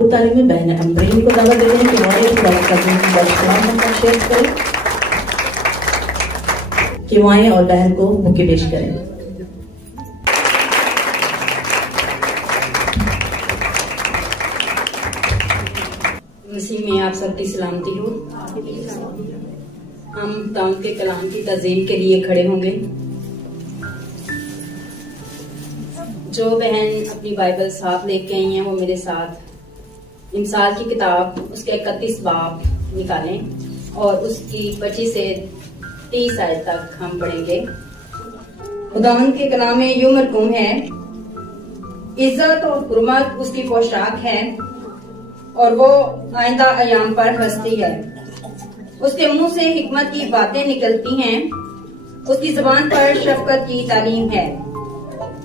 तालीम में बहन हम बहन को दावा देते हैं कि हमारे का शेयर करें कि माएँ और बहन को बुके पेश करें। मसीह में आप सबकी सलामती हो। हम खुदावंद के कलाम की तज़ीम के लिए खड़े होंगे। जो बहन अपनी बाइबल साथ लेके आई हैं वो मेरे साथ इमसाल की किताब उसके 31 बाब निकालें और उसकी 25 से 30 आयत तक हम पढ़ेंगे। खुदावंद के कलाम में यूं मरकूम है, इज्जत और हुर्मत उसकी पोशाक है और वो आइंदा अयाम पर हंसती है। उसके मुंह से हिकमत की बातें निकलती हैं, उसकी जुबान पर शफकत की तालीम है।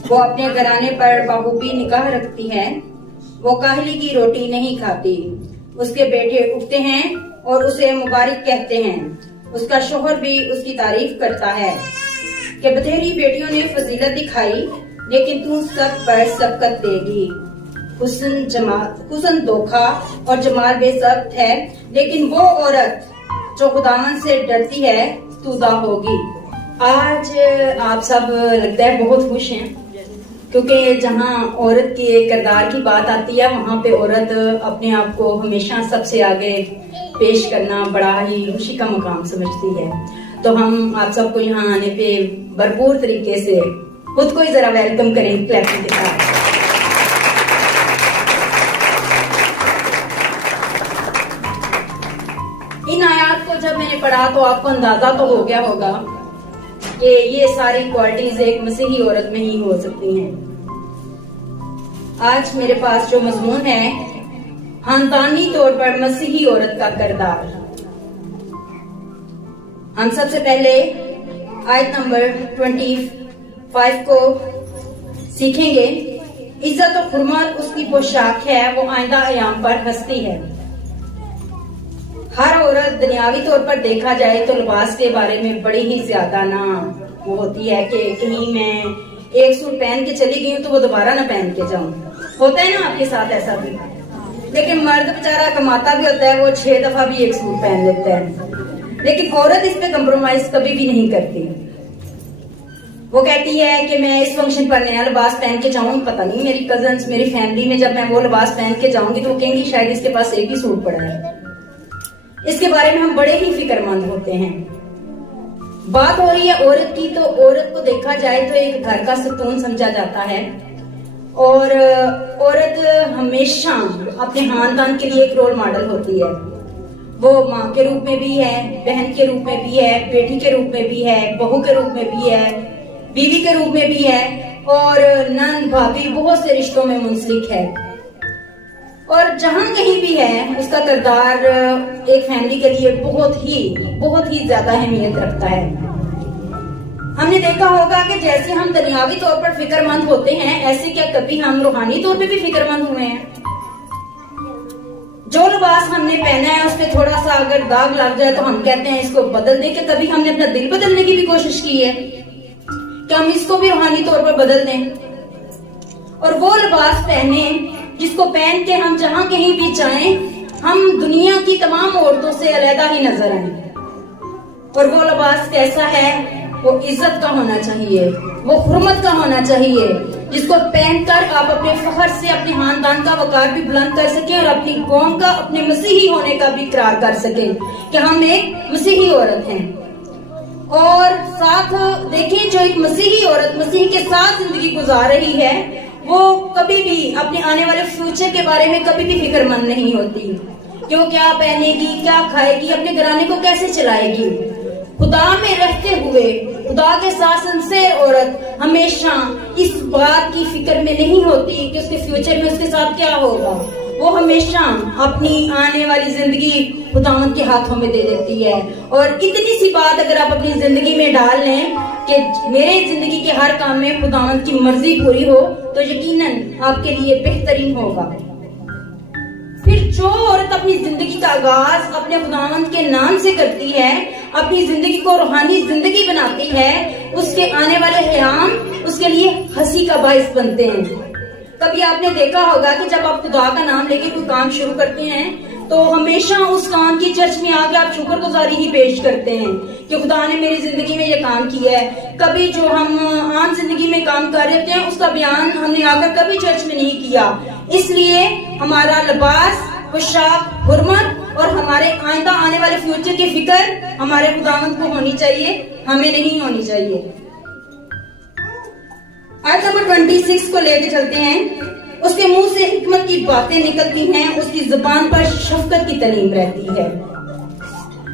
वो अपने घराने पर बाखूबी निगाह रखती है, वो काहली की रोटी नहीं खाती। उसके बेटे उठते हैं और उसे मुबारक कहते हैं। उसका शोहर भी उसकी तारीफ करता है कि बतेरी बेटियों ने फजीलत दिखाई, लेकिन तू सब पर सबकत देगी। हुस्न धोखा और जमाल बेसब्त है, लेकिन वो औरत जो खुदावन से डरती है स्तुदा होगी। आज आप सब लगता है बहुत खुश हैं, क्योंकि जहाँ औरत के किरदार की बात आती है वहाँ पे औरत अपने आप को हमेशा सबसे आगे पेश करना बड़ा ही खुशी का मकाम समझती है। तो हम आप सबको यहाँ आने पे भरपूर तरीके से खुद को ही जरा वेलकम करें क्लैपिंग के साथ। इन आयात को जब मैंने पढ़ा तो आपको अंदाजा तो हो गया होगा कि ये सारी क्वालिटीज एक मसीही औरत में ही हो सकती हैं। आज मेरे पास जो मजमून है, खानदानी तौर पर मसीही औरत का किरदार। हम सबसे पहले आयत नंबर 25 को सीखेंगे। इज्जत और हुर्मत उसकी पोशाक है, वो आइंदा अयाम पर हंसती है। हर औरत दुनियावी तौर पर देखा जाए तो लिबास के बारे में बड़ी ही ज्यादा ना वो होती है कि कहीं मैं एक सूट पहन के चली गई हूँ तो वो दोबारा ना पहन के जाऊं। होता है ना आपके साथ ऐसा भी? लेकिन मर्द बेचारा कमाता भी होता है, वो 6 दफा भी एक सूट पहन लेता है, लेकिन औरत इस पे कंप्रोमाइज कभी भी नहीं करती। वो कहती है कि मैं इस फंक्शन पर नया लिबास पहन के जाऊं, पता नहीं मेरी कजन्स मेरी फैमिली में जब मैं वो लिबास पहन के जाऊंगी तो वो कहेंगी शायद इसके पास एक ही सूट पड़ा है। इसके बारे में हम बड़े ही फिक्रमंद होते हैं। बात हो रही है औरत की, तो औरत को देखा जाए तो एक घर का सतून समझा जाता है और औरत हमेशा अपने खानदान के लिए एक रोल मॉडल होती है। वो माँ के रूप में भी है, बहन के रूप में भी है, बेटी के रूप में भी है, बहू के रूप में भी है, बीवी के रूप में भी है और नंद भाभी बहुत से रिश्तों में मुंसलिक है। और जहां कहीं भी है उसका किरदार एक फैमिली के लिए बहुत ही ज्यादा अहमियत रखता है। हमने देखा होगा कि जैसे हम दुनियावी तौर पर फिक्रमंद होते हैं, ऐसे क्या कभी हम रूहानी तौर पे भी फिक्रमंद हुए हैं? जो लिबास हमने पहना है उस पे थोड़ा सा अगर दाग लग जाए तो हम कहते हैं इसको बदल दे। कि कभी हमने अपना दिल बदलने की भी कोशिश की है कि हम इसको भी रूहानी तौर पर बदल दें और वो लिबास पहने जिसको पहन के हम जहां कहीं भी जाएं हम दुनिया की तमाम औरतों से अलग ही नजर आए। और वो लिबास कैसा है? वो इज्जत का होना चाहिए, वो हुर्मत का होना चाहिए, जिसको पहनकर आप अपने फख्र से अपने खानदान का वकार भी बुलंद कर सकें और अपनी कौम का, अपने मसीही होने का भी इकरार कर सकें कि हम एक मसीही औरत हैं। और साथ देखें, जो एक मसीही औरत मसीह के साथ जिंदगी गुजार रही है वो कभी भी अपने आने वाले फ्यूचर के बारे में कभी भी फिक्रमंद नहीं होती कि वो क्या पहनेगी, क्या खाएगी, अपने घराने को कैसे चलाएगी। खुदा में रहते हुए खुदा के साथ सिंसेर औरत हमेशा इस बात की फिक्र में नहीं होती कि उसके फ्यूचर में उसके साथ क्या होगा। वो हमेशा अपनी आने वाली जिंदगी खुदावंद के हाथों में दे देती है। और इतनी सी बात अगर आप अपनी जिंदगी में डाल लें कि मेरे जिंदगी के हर काम में खुदावंद की मर्जी पूरी हो, तो यकीनन आपके लिए बेहतरीन होगा। फिर जो औरत अपनी जिंदगी का आगाज अपने खुदावंद के नाम से करती है, अपनी जिंदगी को रूहानी जिंदगी बनाती है, उसके आने वाले क़याम उसके लिए हंसी का बाइस बनते हैं। कभी आपने देखा होगा कि जब आप खुदा का नाम लेके कोई काम शुरू करते हैं तो हमेशा उस काम की चर्च में आके आप शुक्रगुजारी ही पेश करते हैं कि खुदा ने मेरी जिंदगी में ये काम किया है। कभी जो हम आम जिंदगी में काम कर रहे होते हैं उसका बयान हमने आकर कभी चर्च में नहीं किया। इसलिए हमारा लिबास, पोशाक, हुर्मत और हमारे आइंदा आने वाले फ्यूचर की फिक्र हमारे खुदावंद को होनी चाहिए, हमें नहीं होनी चाहिए। आयत नंबर 26 को लेके चलते हैं। उसके मुंह से हिकमत की बातें निकलती हैं, उसकी जुबान पर शफकत की तालीम रहती है।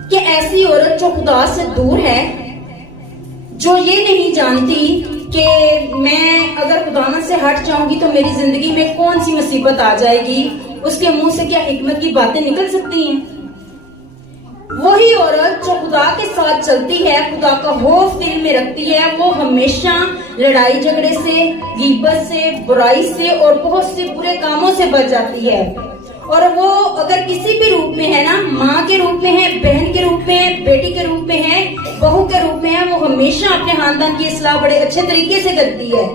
कि ऐसी औरत जो खुदा से दूर है, जो ये नहीं जानती कि मैं अगर खुदावंद से हट जाऊंगी तो मेरी जिंदगी में कौन सी मुसीबत आ जाएगी, उसके मुंह से क्या हिकमत की बातें निकल सकती हैं? वही औरत जो खुदा के साथ चलती है, खुदा का खौफ दिल में रखती है, वो हमेशा लड़ाई झगड़े से, गीबत से, बुराई से और बहुत से बुरे कामों से बच जाती है। और वो अगर किसी भी रूप में है ना, माँ के रूप में है, बहन के रूप में है, बेटी के रूप में है, बहू के रूप में है, वो हमेशा अपने खानदान की इस्लाह बड़े अच्छे तरीके से करती है।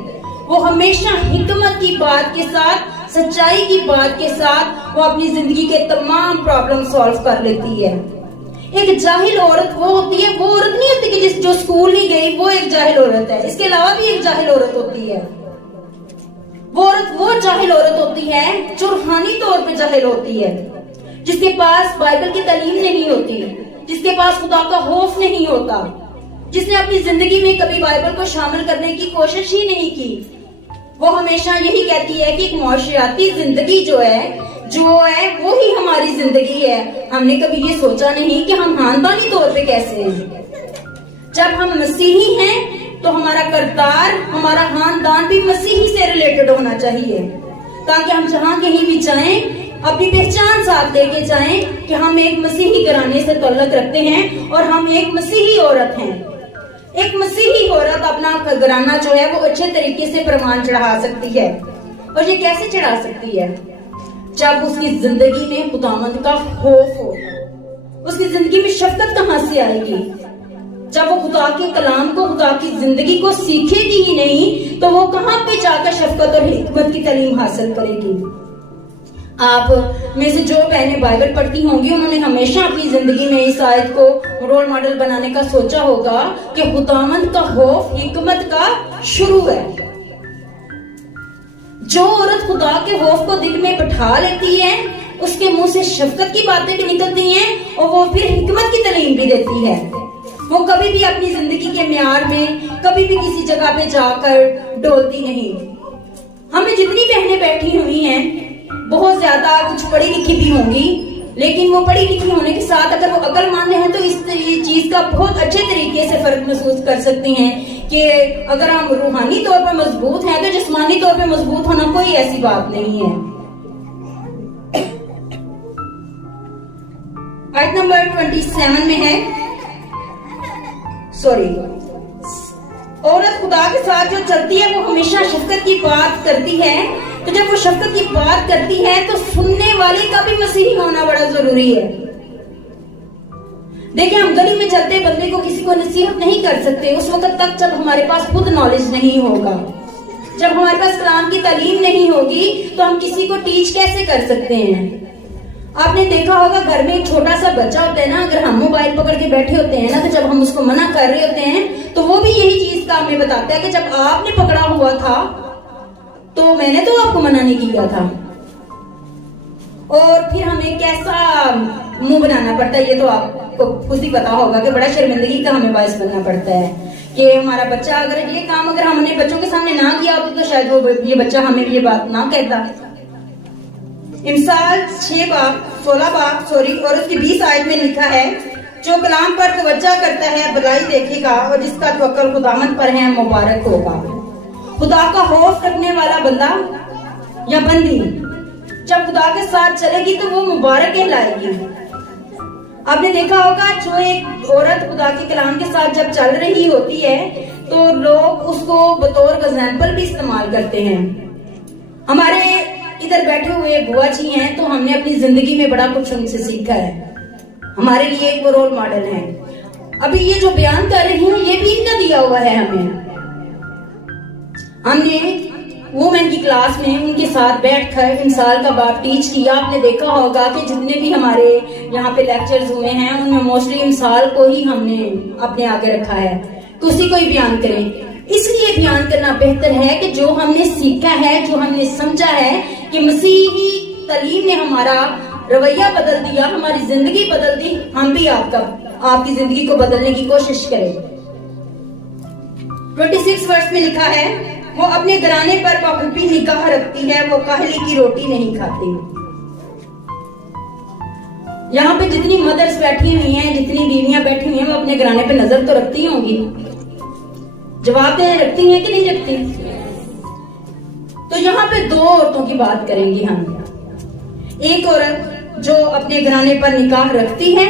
वो हमेशा हिकमत की बात के साथ, सच्चाई की बात के साथ वो अपनी जिंदगी के तमाम प्रॉब्लम सॉल्व कर लेती है। एक जाहिल औरत वो होती है, वो औरत नहीं होती कि जो स्कूल नहीं गई, वो एक जाहिल औरत है। इसके अलावा भी एक जाहिल औरत होती है। वो औरत वो जाहिल औरत होती है जो रूहानी तौर पे जाहिल होती है, जिसके पास बाइबल की तालीम नहीं होती, जिसके पास खुदा का खौफ नहीं होता, जिसने अपनी जिंदगी में कभी बाइबल को शामिल करने की कोशिश ही नहीं की। वो हमेशा यही कहती है कि एक मुआशराती जिंदगी जो है वो ही हमारी जिंदगी है। हमने कभी ये सोचा नहीं कि हम खानदानी तौर पे कैसे हैं। जब हम मसीही हैं तो हमारा किरदार, हमारा खानदान भी मसीही से रिलेटेड होना चाहिए, ताकि हम जहाँ कहीं भी जाएं अपनी पहचान साथ लेके जाएं कि हम एक मसीही घराने से ताल्लुक रखते हैं और हम एक मसीही औरत हैं। एक मसीही औरत अपना घराना जो है वो अच्छे तरीके से प्रमाण चढ़ा सकती है। और ये कैसे चढ़ा सकती है? जब उसकी जिंदगी में खुदावंद का खौफ हो। उसकी जिंदगी में शफकत कहां से आएगी? जब वो खुदा के कलाम को, खुदा की जिंदगी को सीखेगी ही नहीं तो वो कहां पे जाकर शफकत और हिकमत की तालीम हासिल करेगी? आप में से जो बहनें बाइबल पढ़ती होंगी, उन्होंने हमेशा अपनी जिंदगी में इस आयत को रोल मॉडल बनाने का सोचा होगा कि खुदावंद का खौफ हिकमत का शुरू है। जो औरत खुदा के खौफ को दिल में बिठा लेती है, उसके मुंह से शफकत की बातें भी निकलती हैं और वो फिर हिकमत की तालीम भी देती है। वो कभी भी अपनी जिंदगी के म्यार में कभी भी किसी जगह पे जाकर डोलती नहीं। हमें जितनी बहनें बैठी हुई हैं, बहुत ज्यादा कुछ पढ़ी लिखी भी होंगी, लेकिन वो पढ़ी लिखी होने के साथ अगर वो अक्लमंद हैं तो इस चीज का बहुत अच्छे तरीके से फर्क महसूस कर सकती हैं कि अगर हम रूहानी तौर पर मजबूत हैं तो जिस्मानी तौर पर मजबूत होना कोई ऐसी बात नहीं है। आयत नंबर 27 में है, औरत खुदा के साथ जो चलती है वो हमेशा शफकत की बात करती है। तो जब वो शफकत की बात करती है तो सुनने वाले का भी मसीही होना बड़ा जरूरी है। देखिए, हम गली में चलते बंदे को किसी को नसीहत नहीं कर सकते उस वक्त तक जब हमारे पास खुद नॉलेज नहीं होगा। जब हमारे पास कलाम की तालीम नहीं होगी तो हम किसी को टीच कैसे कर सकते हैं? आपने देखा होगा, घर में एक छोटा सा बच्चा होता है ना, अगर हम मोबाइल पकड़ के बैठे होते हैं ना, तो जब हम उसको मना कर रहे होते हैं तो वो भी यही चीज का हमें बताता है कि जब आपने पकड़ा हुआ था तो मैंने तो आपको मना नहीं किया था। और फिर हमें कैसा मुंह बनाना पड़ता है, ये तो आपको खुद ही पता होगा कि बड़ा शर्मिंदगी का हमें बायस बनना पड़ता है कि हमारा बच्चा अगर ये काम अगर हमने बच्चों के सामने ना किया होता तो शायद वो ये बच्चा हमें ये बात ना कहता। इमसाल 16 और उसकी 20 आयत में लिखा है, जो कलाम पर तवज्जो करता है भलाई देखेगा और जिसका तवक्कुल खुदावंद पर है मुबारक होगा। खुदा का खौफ रखने वाला बंदा या बंदी जब खुदा के साथ चलेगी तो वो मुबारक कहलाएगी। आपने देखा होगा, जो एक औरत खुदा के कलाम के साथ जब चल रही होती है तो लोग उसको बतौर एग्जाम्पल भी इस्तेमाल करते हैं। हमारे इधर बैठे हुए बुआ जी हैं तो हमने अपनी जिंदगी में बड़ा कुछ उनसे सीखा है। हमारे लिए एक वो रोल मॉडल है। अभी ये जो बयान कर रही हूँ ये भी इनका दिया हुआ है। हमने वुमेन की क्लास में उनके साथ बैठकर इंसाल का बाप टीच किया। आपने देखा होगा कि जितने भी हमारे यहाँ पे लेक्चर्स हुए हैं उनमें मोस्टली इंसाल को ही हमने अपने आगे रखा है तो उसी को ही बयान करें। इसलिए बयान करना बेहतर है कि जो हमने सीखा है, जो हमने समझा है कि मसीही तालीम ने हमारा रवैया बदल दिया, हमारी जिंदगी बदल दी, हम भी आपकी जिंदगी को बदलने की कोशिश करें। 26 वर्ष में लिखा है, वो अपने घराने पर बखूबी निगाह रखती है, वो काहली की रोटी नहीं खाती। यहाँ पे जितनी मदर्स बैठी हुई हैं, जितनी बीवियां बैठी हुई हैं, वो अपने घराने पे नजर तो रखती होंगी। जवाब देने रखती हैं कि नहीं रखती? तो यहाँ पे दो औरतों की बात करेंगे हम। एक औरत जो अपने घराने पर निगाह रखती है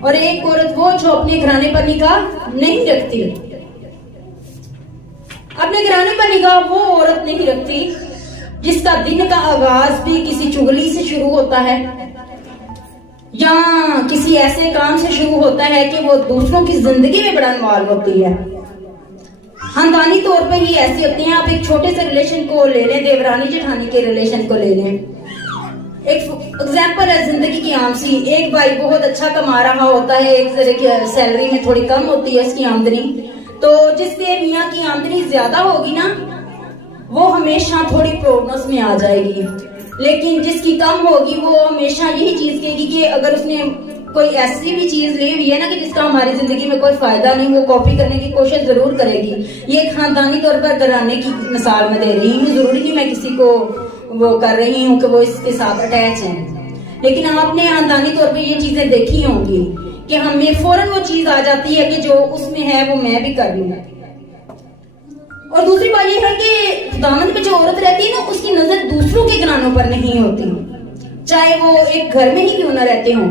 और एक औरत वो जो अपने घराने पर निगाह नहीं रखती। अपने घराने पर निगाह वो औरत नहीं रखती जिसका दिन का आगाज भी किसी चुगली से शुरू होता है या किसी ऐसे काम से शुरू होता है कि वो दूसरों की जिंदगी में बड़ा इन्वॉल्व होती है। खानदानी तौर पे ही ऐसी होती हैं। आप एक छोटे से रिलेशन को ले लें, देवरानी जेठानी के रिलेशन को ले लें। एक एग्जाम्पल है जिंदगी की आम सी। एक भाई बहुत अच्छा कमा रहा होता है, एक तरह की सैलरी में थोड़ी कम होती है इसकी आमदनी, तो जिसके मियाँ की आमदनी ज्यादा होगी ना, वो हमेशा थोड़ी प्रॉब्लम्स में आ जाएगी। लेकिन जिसकी कम होगी वो हमेशा यही चीज कहेगी कि अगर उसने कोई ऐसी भी चीज ली हुई है ना कि जिसका हमारी जिंदगी में कोई फायदा नहीं, वो कॉपी करने की कोशिश जरूर करेगी। ये खानदानी तौर पर घराने की मिसाल में दे रही हूँ, जरूरी नहीं मैं किसी को वो कर रही हूँ कि वो इसके साथ अटैच है। लेकिन आपने खानदानी तौर पर ये चीजें देखी होंगी कि हमें फौरन वो चीज आ जाती है कि जो उसमें है वो मैं भी कर लूँ। और दूसरी बात ये है कि दामन पे जो औरत रहती है ना, उसकी नजर दूसरों के घरानों पर नहीं होती, चाहे वो एक घर में ही क्यों न रहते हों।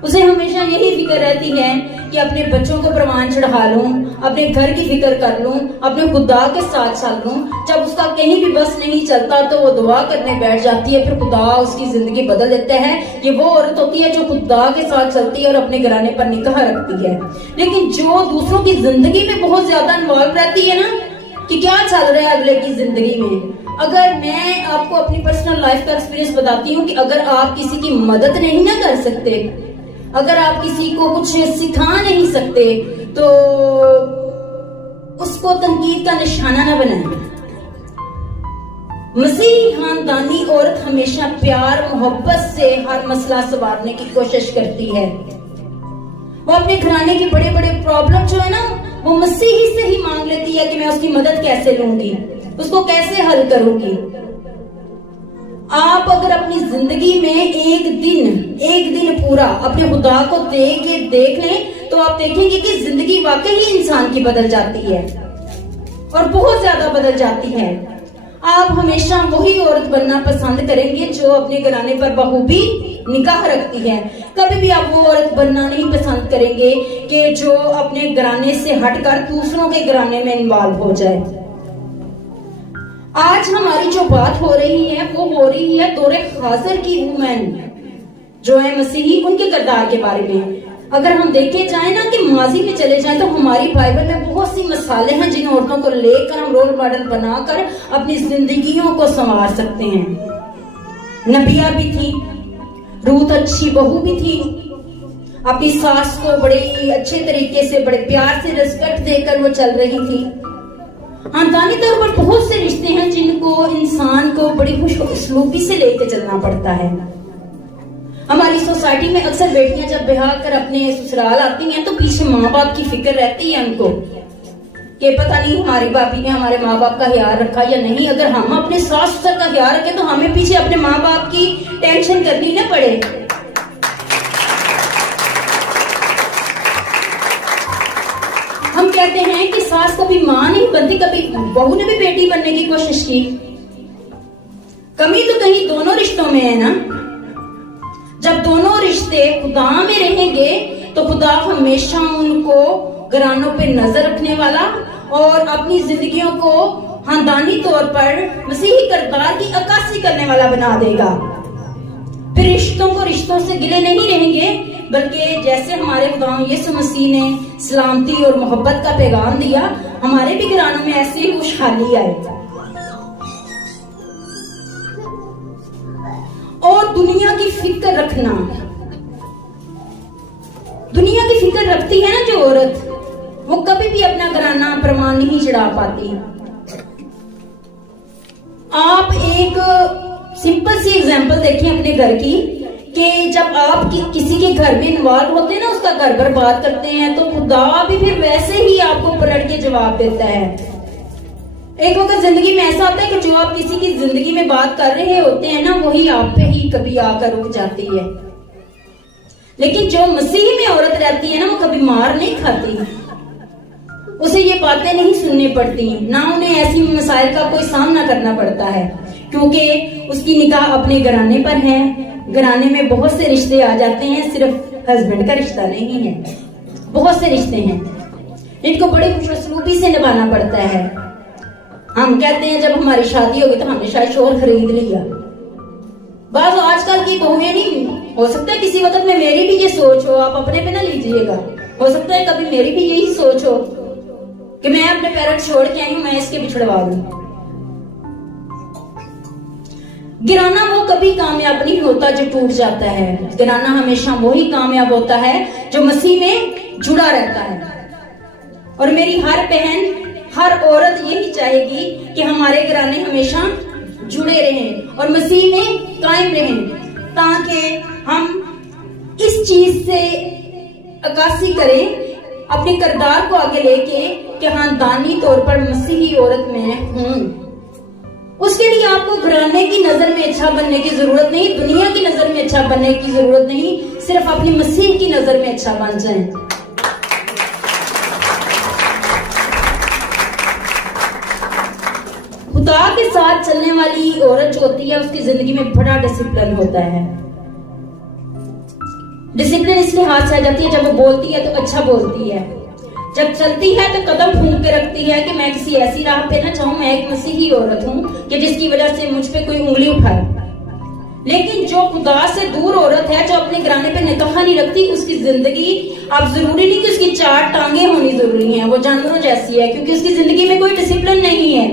उसे हमेशा यही फिक्र रहती है कि अपने बच्चों को प्रमाण चढ़ा लूं, अपने घर की फिक्र कर लूं, अपने खुदा के साथ चल लूं। जब उसका कहीं भी बस नहीं चलता तो वो दुआ करने बैठ जाती है, फिर खुदा उसकी जिंदगी बदल देता है। ये वो औरत होती है जो खुदा के साथ चलती है और अपने घराने पर निगाह रखती है। लेकिन जो दूसरों की जिंदगी में बहुत ज्यादा इन्वॉल्व रहती है ना कि क्या चल रहा है अगले की जिंदगी में। अगर मैं आपको अपनी पर्सनल लाइफ का एक्सपीरियंस बताती हूँ कि अगर आप किसी की मदद नहीं ना कर सकते, अगर आप किसी को कुछ सिखा नहीं सकते, तो उसको तनकीद का निशाना ना बनाएं। मसीही खानदानी औरत हमेशा प्यार मोहब्बत से हर मसला संवारने की कोशिश करती है। वो अपने घराने के बड़े बड़े प्रॉब्लम जो है ना, वो मसीही से ही मांग लेती है कि मैं उसकी मदद कैसे लूंगी, उसको कैसे हल करूंगी। आप अगर अपनी जिंदगी में एक दिन पूरा अपने खुदा को दे के देख लें तो आप देखेंगे कि जिंदगी वाकई ही इंसान की बदल जाती है और बहुत ज्यादा बदल जाती है। आप हमेशा वही औरत बनना पसंद करेंगे जो अपने घराने पर बखूबी निगाह रखती है। कभी भी आप वो औरत बनना नहीं पसंद करेंगे कि जो अपने घराने से हटकर दूसरों के घराने में इन्वॉल्व हो जाए। आज हमारी जो बात हो रही है वो हो रही है दौरे हाजिर की वुमेन जो है मसीही, उनके किरदार के बारे में। अगर हम देखे जाए ना कि माजी में चले जाए तो हमारी बाइबल में बहुत सी मिसालें हैं जिन औरतों को लेकर हम रोल मॉडल बनाकर अपनी जिंदगियों को संवार सकते हैं। नबिया भी थी, रूत अच्छी बहू भी थी, अपनी सास को बड़े अच्छे तरीके से बड़े प्यार से रिस्पेक्ट देकर वो चल रही थी। खानदानी तौर पर बहुत से रिश्ते हैं जिनको इंसान को बड़ी खुशउस्लूबी से लेकर चलना पड़ता है। हमारी सोसाइटी में अक्सर बेटियां जब ब्याह कर अपने ससुराल आती हैं तो पीछे माँ बाप की फिक्र रहती है उनको कि पता नहीं हमारी भाभी ने हमारे माँ बाप का ख्याल रखा या नहीं। अगर हम अपने सास ससुर का ख्याल रखें तो हमें पीछे अपने माँ बाप की टेंशन करनी न पड़े। हम कहते हैं कि सास कभी माँ नहीं बनती, कभी बहू ने भी बेटी बनने की कोशिश की। कमी तो कहीं दोनों रिश्तों में है ना। जब दोनों रिश्ते खुदा में रहेंगे तो खुदा हमेशा उनको घरानों पे नजर रखने वाला और अपनी जिंदगियों को खानदानी तौर पर मसीही किरदार की अक्कासी करने वाला बना देगा। फिर रिश्तों को रिश्तों से गिले नहीं रहेंगे, बल्कि जैसे हमारे खुदा यीशु मसीह ने सलामती और मोहब्बत का पैगाम दिया, हमारे भी घरानों में ऐसी खुशहाली आए। दुनिया की फिक्र रखना। दुनिया की फिक्र रखती है ना जो औरत, वो कभी भी अपना घराना प्रमाण नहीं चढ़ा पाती। आप एक सिंपल सी एग्जांपल देखें अपने घर की, कि जब आप किसी के घर में इन्वॉल्व होते हैं ना, उसका घर बर्बाद करते हैं, तो खुदा भी फिर वैसे ही आपको पलट के जवाब देता है। एक वक्त जिंदगी में ऐसा होता है कि जो आप किसी की जिंदगी में बात कर रहे होते हैं ना, वही आप पे ही कभी आकर रुक जाती है। लेकिन जो मसीह में औरत रहती है ना, वो कभी मार नहीं खाती, उसे ये बातें नहीं सुननी पड़ती, ना उन्हें ऐसी मसाइल का कोई सामना करना पड़ता है, क्योंकि उसकी निकाह अपने घराने पर है। घराने में बहुत से रिश्ते आ जाते हैं, सिर्फ हस्बैंड का रिश्ता नहीं है, बहुत से रिश्ते हैं, इनको बड़े खुशूसलूबी से निभाना पड़ता है। हम कहते हैं जब हमारी शादी होगी तो हमने शायद शोर खरीद लिया। बात आजकल की बहुएं नहीं, हो सकता है किसी वक्त में मेरी भी ये सोच हो, आप अपने पे ना लीजिएगा, हो सकता है कभी मेरी भी यही सोच हो कि मैं अपने पेरेंट्स छोड़ के आई हूं, मैं इसके पिछड़वा दूं। गिराना वो कभी कामयाब नहीं होता जो टूट जाता है, गिराना हमेशा वही कामयाब होता है जो मसीह में जुड़ा रहता है। और मेरी हर बहन, हर औरत यही चाहेगी कि हमारे घराने हमेशा जुड़े रहें और मसीह में कायम रहें, ताकि हम इस चीज से अक्कासी करें अपने किरदार को आगे लेके कि हाँ, दानी तौर पर मसीही औरत मैं हूं। उसके लिए आपको घराने की नजर में अच्छा बनने की जरूरत नहीं, दुनिया की नजर में अच्छा बनने की जरूरत नहीं, सिर्फ अपनी मसीह की नजर में अच्छा बन जाएं। खुदा के साथ चलने वाली औरत जो होती है, उसकी जिंदगी में बड़ा डिसिप्लिन होता है। डिसिप्लिन इस लिहाज से आ जाती है, जब वो बोलती है तो अच्छा बोलती है, जब चलती है तो कदम फूंक के रखती है कि मैं किसी ऐसी राह पे ना जाऊं, मैं एक मसीही औरत हूं कि जिसकी वजह से मुझ पे कोई उंगली उठाए। लेकिन जो खुदा से दूर औरत है, जो अपने घराने पे निगाह नहीं रखती, उसकी जिंदगी, अब जरूरी नहीं कि उसकी 4 टांगे होनी जरूरी हैं, वो जानवरों जैसी है, क्योंकि उसकी जिंदगी में कोई डिसिप्लिन नहीं है,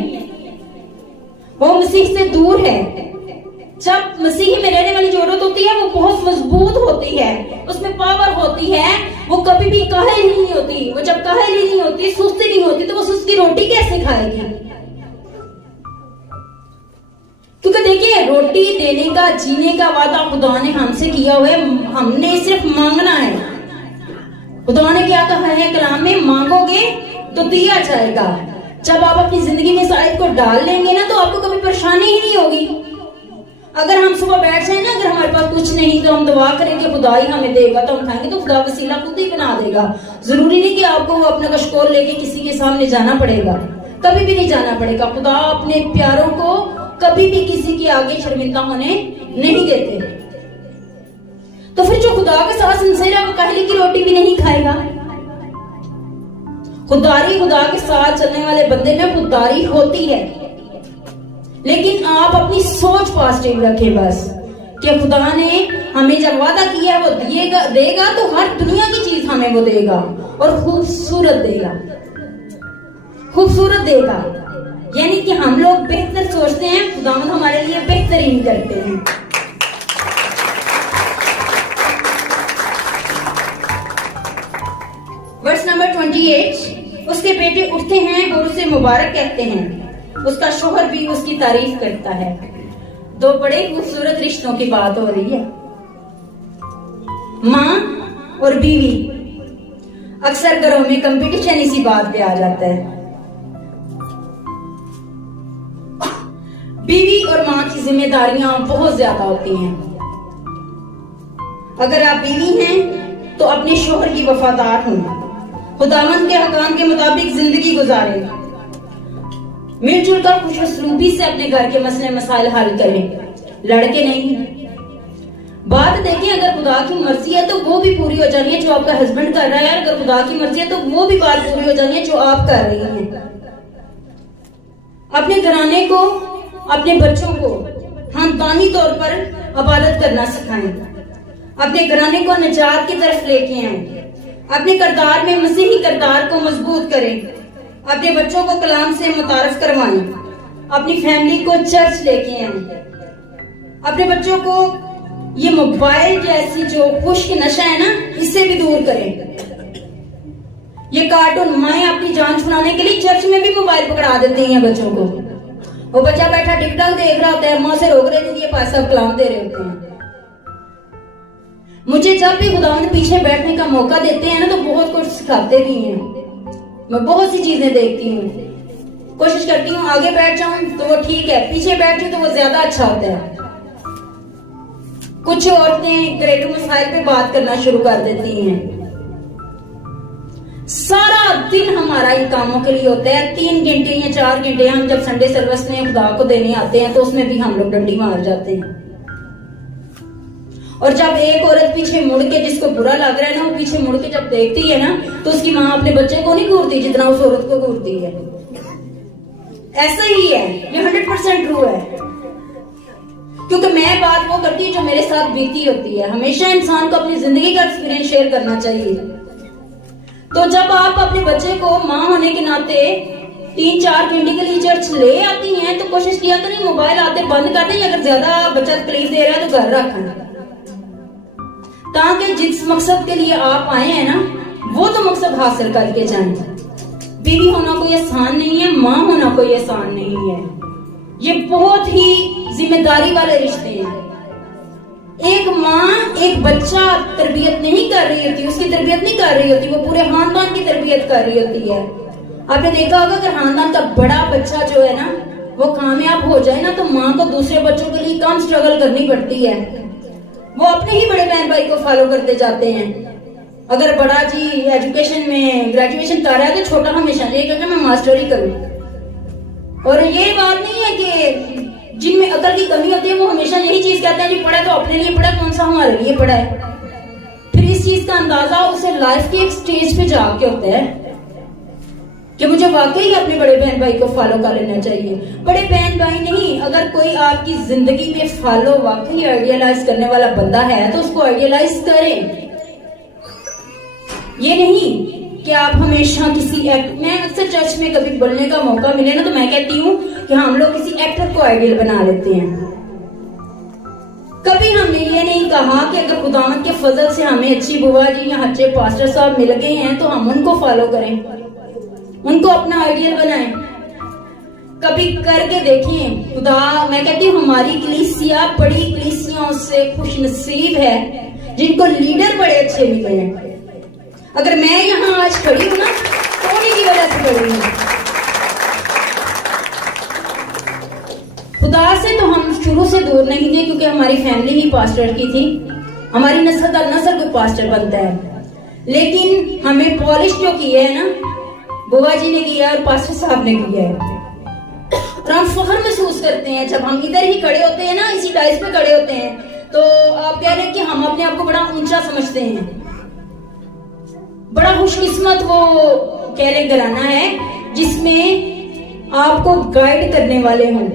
वो मसीह से दूर है। जब मसीह में रहने वाली जो औरत होती है, वो बहुत मजबूत होती है, उसमें पावर होती है, वो कभी भी काहिल नहीं होती। वो जब काहिल नहीं होती, सुस्ती नहीं होती, तो वो सुस्ती रोटी कैसे खाएगी? क्योंकि देखिए, रोटी देने का, जीने का वादा खुदा ने हमसे किया हुआ है, हमने सिर्फ मांगना है। खुदा ने क्या कहा है कलाम में, मांगोगे तो दिया जाएगा। जब आप अपनी जिंदगी में इस आयत को डाल लेंगे ना, तो आपको कभी परेशानी ही नहीं होगी। अगर हम सुबह बैठ जाए ना, अगर हमारे पास कुछ नहीं, तो हम दुआ करेंगे खुदा ही हमें देगा, तो हम खाएंगे, तो खुदा वसीला खुद ही बना देगा। जरूरी नहीं कि आपको अपना कशकोल लेके किसी के सामने जाना पड़ेगा, कभी भी नहीं जाना पड़ेगा। खुदा अपने प्यारों को कभी भी किसी के आगे शर्मिंदा होने नहीं देते। तो फिर जो खुदा के साथ सिंसियर है, वो काहली की रोटी भी नहीं खाएगा। खुदारी, खुदा के साथ चलने वाले बंदे में खुदारी होती है, लेकिन आप अपनी सोच पॉजिटिव रखें बस, कि खुदा ने हमें जब वादा किया है वो देगा, तो हर दुनिया की चीज हमें वो देगा और खूबसूरत देगा, खूबसूरत देगा। यानी कि हम लोग बेहतर सोचते हैं, खुदावंद हमारे लिए बेहतरीन करते हैं। वर्स नंबर 28, उसके बेटे उठते हैं और उसे मुबारक कहते हैं, उसका शोहर भी उसकी तारीफ करता है। 2 बड़े खूबसूरत रिश्तों की बात हो रही है, माँ और बीवी। अक्सर घरों में कंपटीशन इसी बात पे आ जाता है। बीवी और माँ की जिम्मेदारियां बहुत ज्यादा होती हैं। अगर आप बीवी हैं तो अपने शोहर की वफादार हों, खुदावंद के हकाम के मुताबिक जिंदगी गुजारें, मिलजुल कर खुशूसलूबी से अपने घर के मसले मसाइल हल करें, लड़के नहीं। बात देखें, अगर खुदा की मर्जी है तो वो भी पूरी हो जानी है जो आपका हस्बैंड कर रहा है, अगर खुदा की मर्जी है तो वो भी बात पूरी हो जानी है जो आप कर रही हैं। अपने घराने को, अपने बच्चों को खानदानी तौर पर इबादत करना सिखाएं, अपने घराने को निजात की तरफ लेके आए, अपने किरदार में मसीही किरदार को मजबूत करें, अपने बच्चों को कलाम से मुतारफ करवाएं, अपनी फैमिली को चर्च लेके आए, अपने बच्चों को ये मोबाइल जैसी जो खुश्क नशा है ना, इससे भी दूर करें। ये कार्टून माएं अपनी जान छुड़ाने के लिए चर्च में भी मोबाइल पकड़ा देती हैं बच्चों को। वो बच्चा बैठा टिकटॉक देख रहा होता है, माँ से रोक रहे थे, ये पास साहब कलाम दे रहे होते हैं। मुझे जब भी खुदावंद पीछे बैठने का मौका देते हैं ना, तो बहुत कुछ सिखाते भी हैं। मैं बहुत सी चीजें देखती हूँ, कोशिश करती हूँ आगे बैठ जाऊं तो वो ठीक है, पीछे बैठ जाऊं तो वो ज्यादा अच्छा होता है। कुछ औरतें घरेलू मसाइल पे बात करना शुरू कर देती हैं। सारा दिन हमारा इन कामों के लिए होता है। 3 घंटे या 4 घंटे हम जब संडे सर्विस में खुदा को देने आते हैं तो उसमें भी हम लोग डंडी मार जाते हैं। और जब एक औरत पीछे मुड़ के, जिसको बुरा लग रहा है ना, वो पीछे मुड़ के जब देखती है ना, तो उसकी माँ अपने बच्चे को नहीं घूरती जितना उस औरत को घूरती है। ऐसा ही है, ये 100% ट्रू है। क्योंकि मैं बात वो करती हूँ जो मेरे साथ बीती होती है। हमेशा इंसान को अपनी जिंदगी का एक्सपीरियंस शेयर करना चाहिए। तो जब आप अपने बच्चे को माँ होने के नाते 3-4 घंटे के लिए चर्च ले आती हैं, तो कोशिश किया करें मोबाइल आते बंद कर दें। अगर ज्यादा बच्चा तकलीफ दे रहा है तो घर रखें, ताकि जिस मकसद के लिए आप आए हैं ना, वो तो मकसद हासिल करके जाएं। बीवी होना कोई आसान नहीं है, माँ होना कोई आसान नहीं है। ये बहुत ही जिम्मेदारी वाले रिश्ते हैं। एक माँ एक बच्चा तरबियत नहीं कर रही होती, उसकी तरबियत नहीं कर रही होती, वो पूरे खानदान की तरबियत कर रही होती है। आपने देखा होगा कि खानदान का बड़ा बच्चा जो है ना, वो कामयाब हो जाए ना, तो माँ को दूसरे बच्चों के लिए कम स्ट्रगल करनी पड़ती है। वो अपने ही बड़े बहन भाई को फॉलो करते जाते हैं। अगर बड़ा जी एजुकेशन में ग्रेजुएशन कर रहा है तो छोटा हमेशा ये कहता है मैं मास्टर ही करूं। और ये बात नहीं है कि जिनमें अकल की कमी होती है वो हमेशा यही चीज कहते हैं, जी पढ़ा तो अपने लिए पढ़ा, कौन सा हमारे लिए पढ़ा है। फिर इस चीज का अंदाजा उसे लाइफ के एक स्टेज पे जाके होता है कि मुझे वाकई अपने बड़े बहन भाई को फॉलो कर लेना चाहिए। बड़े बहन भाई नहीं, अगर कोई आपकी जिंदगी में फॉलो वाकई आइडियलाइज करने वाला बंदा है तो उसको आइडियलाइज करें। ये नहीं कि आप हमेशा किसी मैं अक्सर चर्च में कभी बोलने का मौका मिले ना, तो मैं कहती हूँ कि हम लोग किसी एक्टर को आइडियल बना लेते हैं। कभी हमने ये नहीं कहा कि अगर खुदावंद के फजल से हमें अच्छी बुआ जी या अच्छे पास्टर साहब मिल गए हैं तो हम उनको फॉलो करें, उनको अपना आइडियल बनाएं। कभी करके देखें। खुदा, मैं कहती हूँ हमारी कलीसिया बड़ी कलीसियाओं से खुशनसीब है जिनको लीडर बड़े अच्छे मिले हैं। अगर मैं यहाँ आज खड़ी हूँ ना, तो उन्हीं की वजह से खड़ी हूँ। खुदा से तो हम शुरू से दूर नहीं थे, क्योंकि हमारी फैमिली ही पास्टर की थी। हमारी नस्ल दर नस्ल कोई पास्टर बनता है, लेकिन हमें पॉलिश जो की है ना, बुआ जी ने किया और पास्टर साहब ने किया है। और हम फख्र महसूस करते हैं जब हम इधर ही खड़े होते हैं ना, इसी डाइस पे खड़े होते हैं, तो आप कह रहे हैं कि हम अपने आप को बड़ा ऊंचा समझते हैं। बड़ा खुशकिस्मत वो कह रहे घराना है जिसमें आपको गाइड करने वाले हों।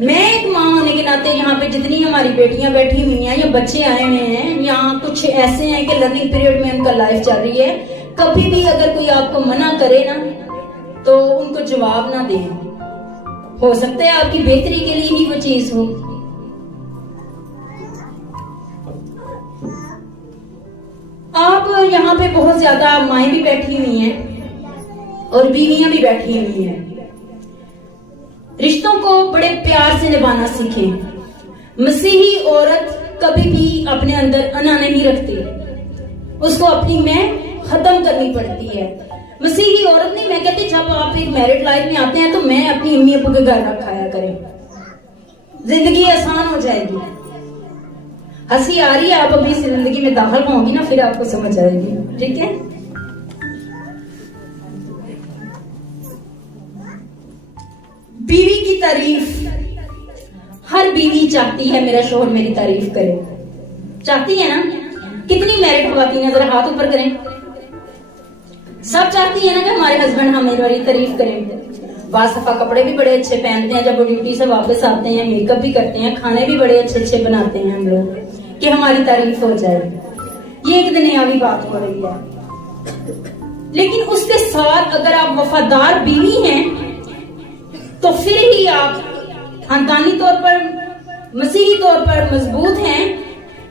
मैं एक माँ होने के नाते यहाँ पे जितनी हमारी बेटियां बैठी हुई हैं या बच्चे आए हुए हैं, यहाँ कुछ ऐसे हैं कि लर्निंग पीरियड में उनका लाइफ चल रही है। कभी भी अगर कोई आपको मना करे ना, तो उनको जवाब ना दें। हो सकता है आपकी बेहतरी के लिए ही वो चीज हो। आप यहाँ पे बहुत ज्यादा माएं भी बैठी हुई हैं और बीवियां भी बैठी हुई हैं। रिश्तों को बड़े प्यार से निभाना सीखें। मसीही औरत कभी भी अपने अंदर अना नहीं रखती, उसको अपनी मैं खत्म करनी पड़ती है। मसीही औरत नहीं, मैं कहती जब आप एक मैरिड लाइफ में आते हैं तो मैं अपनी अम्मी अबू के घर रखाया करें, जिंदगी आसान हो जाएगी। हंसी आ रही है, आप अभी जिंदगी में दाखिल होंगी ना, फिर आपको समझ आएगी। ठीक है। बीवी की तारीफ हर बीवी चाहती है मेरा शोहर मेरी तारीफ करे, चाहती है ना। कितनी मैरिड खवातीन जरा हाथ ऊपर करें। सब चाहती है ना कि हमारे हस्बैंड हमारी तारीफ करें। बासफा कपड़े भी बड़े अच्छे पहनते हैं, जब वो ड्यूटी से वापस आते हैं मेकअप भी करते हैं, खाने भी बड़े अच्छे अच्छे बनाते हैं हम लोग, कि हमारी तारीफ हो जाए। ये एक दुनियावी बात हो रही है। लेकिन उसके साथ अगर आप वफादार बीवी हैं तो फिर ही आप खानदानी तौर पर मसीही तौर पर मजबूत हैं,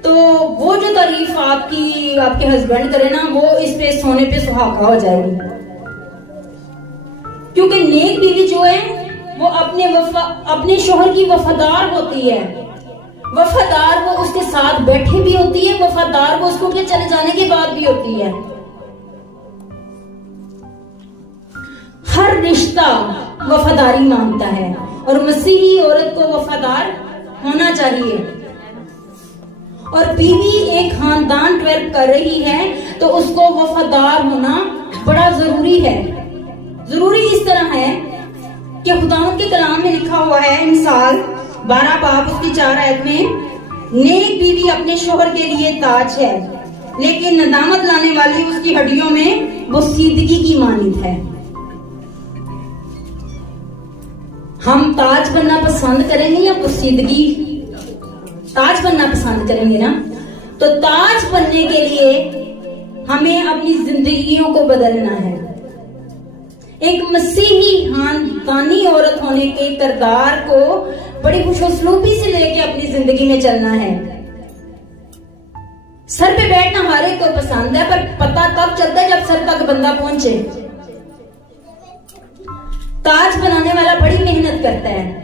तो वो जो तारीफ आपके हस्बैंड करे ना, वो इस पे सोने पे सुहागा हो जाएगी। क्योंकि नेक बीवी जो है वो अपने शोहर की वफादार होती है। वफादार वो उसके साथ बैठे भी होती है, वफादार वो उसको के चले जाने के बाद भी होती है। हर रिश्ता वफादारी मांगता है और मसीही औरत को वफादार होना चाहिए। और बीवी एक खानदान डेवलप कर रही है तो उसको वफादार होना बड़ा जरूरी है। जरूरी इस तरह है कि खुदावंद के कलाम में लिखा हुआ है, मिसाल 12 बाब उसकी 4 आयत में, नेक बीवी अपने शोहर के लिए ताज है, लेकिन नदामत लाने वाली उसकी हड्डियों में बोसीदगी की मानिंद है। हम ताज बनना पसंद करेंगे या बोसीदगी? ताज बनना पसंद करेंगे ना। तो ताज बनने के लिए हमें अपनी जिंदगियों को बदलना है। एक मसीही खानदानी औरत होने के किरदार को बड़ी खुशउस्लूबी से लेके अपनी जिंदगी में चलना है। सर पे बैठना हर एक को पसंद है, पर पता तब चलता है जब सर तक बंदा पहुंचे। ताज बनाने वाला बड़ी मेहनत करता है,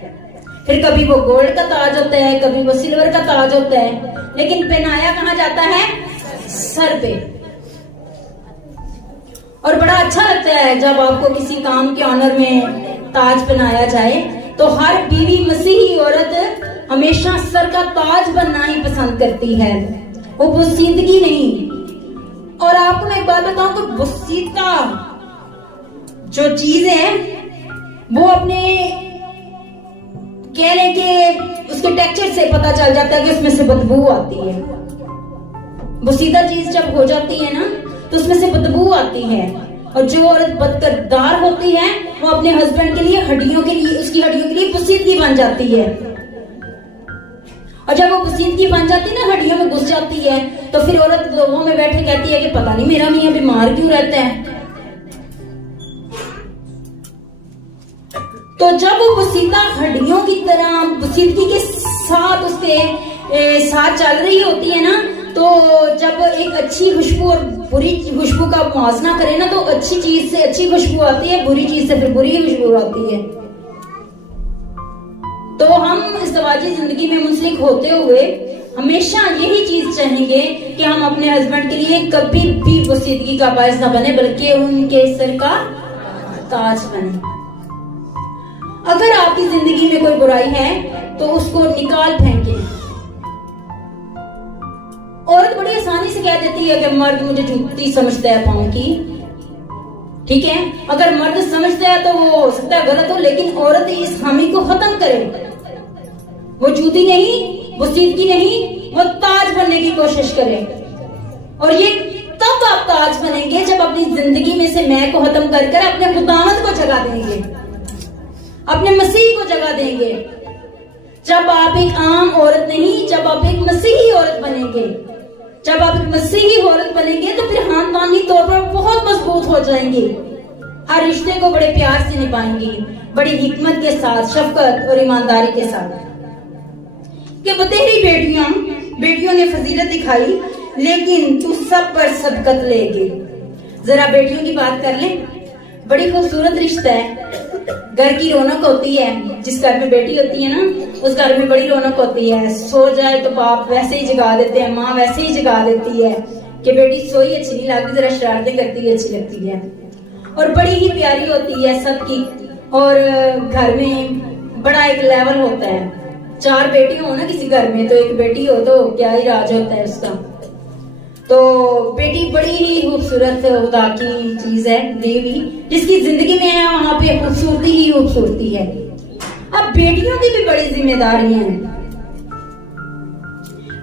फिर कभी वो गोल्ड का ताज होता है, कभी वो सिल्वर का ताज होता है, लेकिन पहनाया कहाँ जाता है? सर पे। और बड़ा अच्छा लगता है जब आपको किसी काम के ऑनर में ताज पहनाया जाए। तो हर बीवी मसीही औरत हमेशा सर का ताज बनना ही पसंद करती है, वो बोसीदगी नहीं। और आपको मैं एक बात बताऊं कि बोसीदा जो चीज है वो अपने कह रहे कि उसके टेक्सचर से पता चल जाता है कि उसमें से बदबू आती है। बोसीदा चीज जब हो जाती है ना तो उसमें से बदबू आती है। और जो औरत बदकिरदार होती है वो अपने हस्बैंड के लिए उसकी हड्डियों के लिए बोसीदगी बन जाती है। और जब वो बोसीदगी बन जाती है ना, हड्डियों में घुस जाती है, तो फिर औरत लोगों में बैठे कहती है कि पता नहीं मेरा मियां बीमार क्यों रहता है। तो जब वो बोसीदा हड्डियों की तरह बोसीदगी के साथ उसके साथ चल रही होती है ना, तो जब एक अच्छी खुशबू और बुरी खुशबू का मुआवजा करे ना, तो अच्छी चीज से अच्छी खुशबू आती है, बुरी चीज से फिर बुरी खुशबू आती है। तो हम इज़्दिवाजी जिंदगी में मुंसलिक होते हुए हमेशा यही चीज चाहेंगे कि हम अपने हस्बैंड के लिए कभी भी बोसीदगी का बायस न बने, बल्कि उनके सर का ताज बने। अगर आपकी जिंदगी में कोई बुराई है तो उसको निकाल फेंके। औरत बड़ी आसानी से कह देती है कि मर्द मुझे जूती समझता है पाँव की। ठीक है, अगर मर्द समझता है तो वो हो सकता है गलत हो, लेकिन औरत इस खामी को खत्म करे। वो जूती नहीं, वो सीदगी नहीं, वो ताज बनने की कोशिश करे। और ये तब आप ताज बनेंगे जब अपनी जिंदगी में से मैं को खत्म कर कर अपने खुदावंद को जगा देंगे, अपने मसीह को जगह देंगे। जब आप एक आम औरत नहीं, जब आप एक मसीही औरत बनेंगे, जब आप एक मसीही औरत बनेंगे तो फिर खानदानी तौर पर बहुत मजबूत हो जाएंगे। हर रिश्ते को बड़े प्यार से निभाएंगी, बड़ी हिकमत के साथ, शफकत और ईमानदारी के साथ। कि बतेरी बेटियों ने फजीलत दिखाई, लेकिन तू सब पर सबकत लेगी। जरा बेटियों की बात कर ले। बड़ी खूबसूरत रिश्ता है। घर की रौनक होती है, जिस घर में बेटी होती है ना, उस घर में बड़ी रौनक होती है। सो जाए तो बाप वैसे ही जगा देते हैं, माँ वैसे ही जगा देती है कि बेटी सोई अच्छी नहीं लगती, जरा शरारतें करती है, अच्छी लगती है। और बड़ी ही प्यारी होती है सबकी। और घर में बड़ा एक लेवल होता है। 4 बेटियां हो ना किसी घर में, तो एक बेटी हो तो क्या ही राज होता है उसका। तो बेटी बड़ी ही खूबसूरत खुदा की चीज है, देवी, जिसकी जिंदगी में है वहां पे खूबसूरती ही खूबसूरती है। अब बेटियों की भी बड़ी जिम्मेदारियां हैं,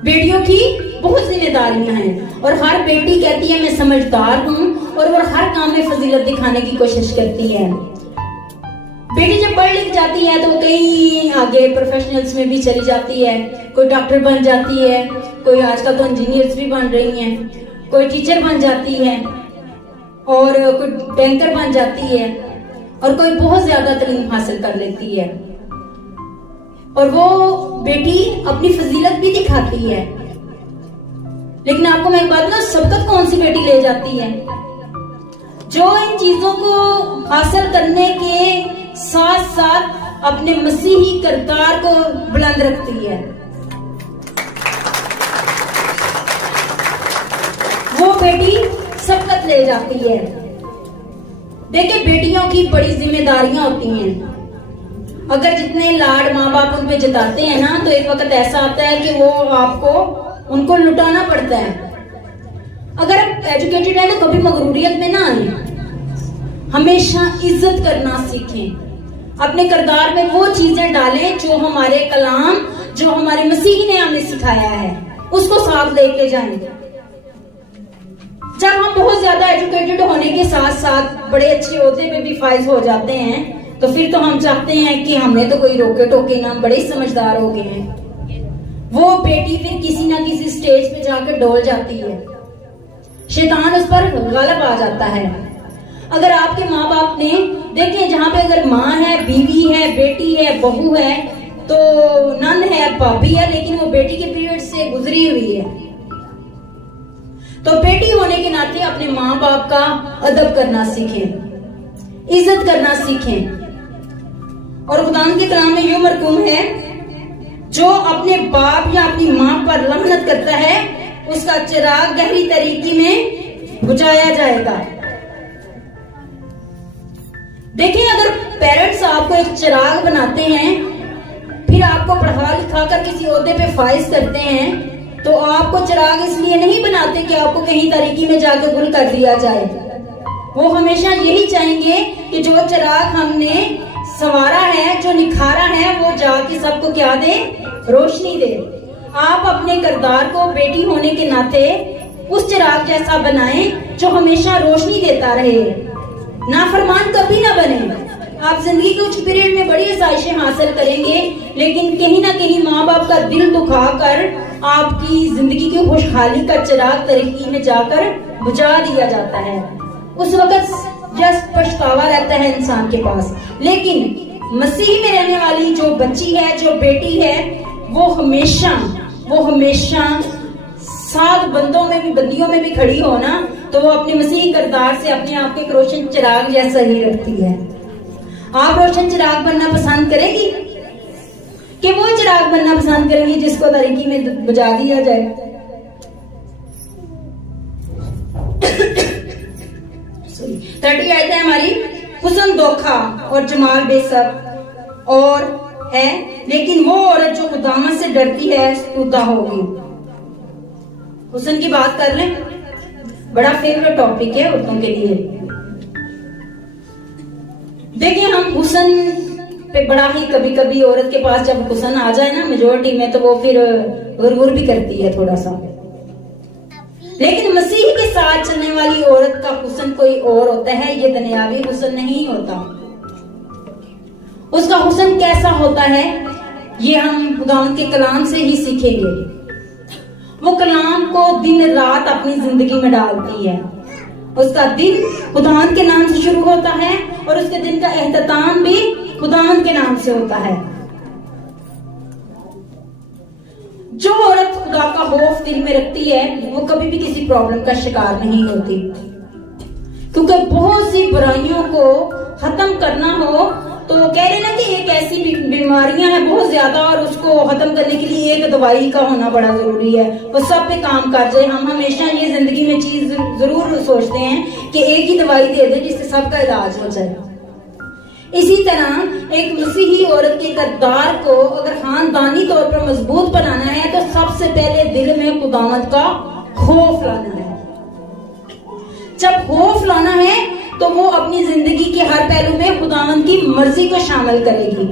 बेटियों की बहुत जिम्मेदारियां हैं। और हर बेटी कहती है मैं समझदार हूँ, और वो हर काम में फजीलत दिखाने की कोशिश करती है। बेटी जब पढ़ लिख जाती है तो कई आगे प्रोफेशनल्स में भी चली जाती है। कोई डॉक्टर बन जाती है, कोई आजकल तो इंजीनियर्स भी बन रही हैं, कोई टीचर बन जाती है, और कोई बैंकर बन जाती है, और कोई बहुत ज्यादा तालीम हासिल कर लेती है। और वो बेटी अपनी फजीलत भी दिखाती है। लेकिन आपको मैं एक बात ना, सबकत कौन सी बेटी ले जाती है? जो इन चीजों को हासिल करने के साथ साथ अपने मसीही किरदार को बुलंद रखती है, वो बेटी सबकत ले जाती है। देखिए, बेटियों की बड़ी जिम्मेदारियां होती हैं। अगर जितने लाड माँ बाप उन पे जताते हैं ना, तो एक वक्त ऐसा आता है कि वो आपको उनको लुटाना पड़ता है। अगर आप एजुकेटेड है तो कभी मगरूरियत में ना आए, हमेशा इज्जत करना सीखें। अपने किरदार में वो चीजें डालें जो हमारे कलाम, जो हमारे मसीह ने हमें सिखाया है, उसको साथ लेके जाएं। जब हम बहुत ज्यादा एजुकेटेड होने के साथ साथ बड़े अच्छे ओहदे पे भी फाइज हो जाते हैं, तो फिर तो हम चाहते हैं कि हमने तो कोई रोके टोके ना, बड़े समझदार हो गए हैं। वो बेटी फिर किसी ना किसी स्टेज पे जाकर डोल जाती है, शैतान उस पर गलब आ जाता है। अगर आपके माँ बाप ने, देखिए जहाँ पे अगर माँ है, बीवी है, बेटी है, बहू है, तो नंद है, भाभी है, लेकिन वो बेटी के पीरियड से गुजरी हुई है, तो बेटी होने के नाते अपने माँ बाप का अदब करना सीखें, इज्जत करना सीखें। और खुदान के कलाम में यूं मरकूम है, जो अपने बाप या अपनी माँ पर लानत करता है, उसका चिराग गहरी तरीके में बुझाया जाएगा। देखिए, अगर पेरेंट्स आपको एक चिराग बनाते हैं, फिर आपको पढ़ा लिखा कर किसी ओहदे पे फाइज करते हैं, तो आपको चिराग इसलिए नहीं बनाते कि आपको कहीं तरीके में जाकर गुल कर दिया जाए। वो हमेशा यही चाहेंगे कि जो चिराग हमने संवारा है, जो निखारा है, वो जाके सबको क्या दे? रोशनी दे। आप अपने किरदार को बेटी होने के नाते उस चिराग जैसा बनाएं जो हमेशा रोशनी देता रहे, नाफरमान कभी ना बने। आप जिंदगी के कुछ पीरियड में बड़ी आसाइशें हासिल करेंगे, लेकिन कहीं ना कहीं माँ बाप का दिल दुखाकर आपकी जिंदगी की खुशहाली का चिराग तरीके में जाकर बुझा दिया जाता है। उस वक्त जस्ट पछतावा रहता है इंसान के पास। लेकिन मसीह में रहने वाली जो बच्ची है, जो बेटी है, वो हमेशा सात बंदियों में भी खड़ी हो ना, तो वो अपने मसीह किरदार से अपने आप को एक रोशन चिराग जैसा ही रखती है। आप रोशन चिराग बनना पसंद करेंगी कि वो चिराग बनना पसंद करेंगी जिसको तरीके में बुझा दिया जाए? थर्टी आयत है हमारी, हुस्न धोखा और जमाल बेसब और है, लेकिन वो औरत जो खुदावंद से डरती है खुदा होगी। हुस्न की बात कर लें, बड़ा फेवरेट टॉपिक है औरतों के लिए। देखिए, हम हुस्न पे बड़ा ही कभी कभी औरत के पास जब हुस्न आ जाए ना मेजोरिटी में, तो वो फिर गुरगुर भी करती है थोड़ा सा। लेकिन मसीह के साथ चलने वाली औरत का हुस्न कोई और होता है, ये दुनियावी हुस्न नहीं होता। उसका हुस्न कैसा होता है, ये हम खुदावंद के कलाम से ही सीखेंगे। वो कलाम को दिन रात अपनी जिंदगी में डालती है। उसका दिन खुदावंद के नाम से शुरू होता है और उसके दिन का एहतमाम भी खुदावंद के नाम से होता है। जो औरत खुदा का खौफ दिल में रखती है, वो कभी भी किसी प्रॉब्लम का शिकार नहीं होती, क्योंकि बहुत सी बुराइयों को खत्म करना हो तो कह रहे ना कि एक ऐसी बीमारियां हैं बहुत ज्यादा, और उसको खत्म करने के लिए एक दवाई का होना बड़ा जरूरी है, वो सब पे काम कर जाए। हम हमेशा ये जिंदगी में चीज जरूर सोचते हैं कि एक ही दवाई दे दे जिससे सबका इलाज हो जाए। इसी तरह एक मसीही औरत के किरदार को अगर खानदानी तौर पर मजबूत बनाना है, तो सबसे पहले दिल में खुदावंद का खौफ लाना है। जब खौफ लाना है तो वो अपनी जिंदगी के हर पहलू में खुदावंद की मर्जी को शामिल करेगी।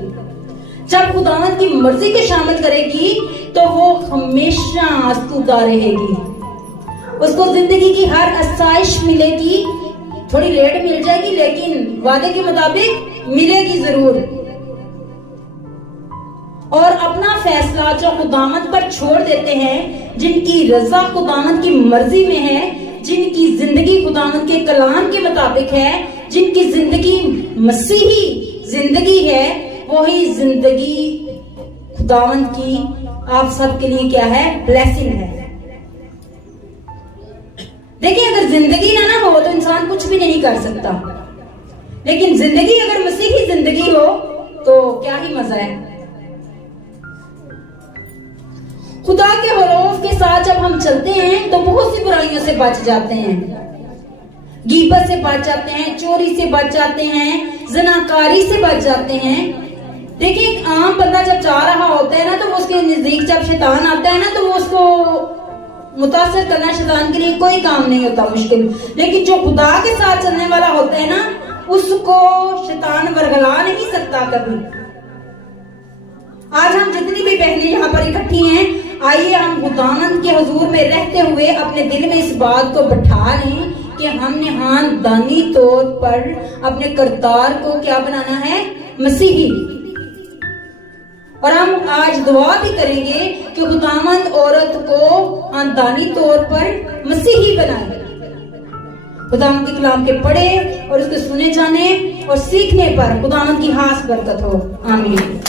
जब खुदावंद की मर्जी को शामिल करेगी तो वो हमेशा आसूदा रहेगी। उसको जिंदगी की हर आसाइश मिलेगी, थोड़ी लेट मिल जाएगी लेकिन वादे के मुताबिक मिलेगी जरूर। और अपना फैसला जो खुदावंद पर छोड़ देते हैं, जिनकी रजा खुदावंद की मर्जी में है, जिनकी जिंदगी खुदावंद के कलाम के मुताबिक है, जिनकी जिंदगी मसीही जिंदगी है, वही जिंदगी खुदावंद की आप सबके लिए क्या है, ब्लेसिंग है। देखिए, अगर जिंदगी ना हो तो इंसान कुछ भी नहीं कर सकता, लेकिन जिंदगी अगर मसीही जिंदगी हो तो क्या ही मजा है। खुदा के खौफ के साथ जब हम चलते हैं तो बहुत सी बुराइयों से बच जाते हैं, गीबत से बच जाते हैं, चोरी से बच जाते हैं, ज़नाकारी से बच जाते हैं। देखिए, एक आम बंदा जब जा रहा होता है ना तो वो उसके नजदीक जब शैतान आता है ना तो वो उसको मुतासर करना शैतान के लिए कोई काम नहीं होता, मुश्किल। लेकिन जो खुदा के साथ चलने वाला होता है ना, उसको शैतान वरगला नहीं सकता कभी। आज हम जितनी भी बहनें यहाँ पर इकट्ठी हैं, आइए हम खुदावंद के हुजूर में रहते हुए अपने दिल में इस बात को बैठा लें कि हमने खानदानी तौर पर अपने करतार को क्या बनाना है, मसीही। और हम आज दुआ भी करेंगे कि खुदावंद औरत को खानदानी तौर पर मसीही बनाए। खुदावंद के कलाम के पढ़े और उसके सुने जाने और सीखने पर खुदावंद की खास बरकत हो। आमीन।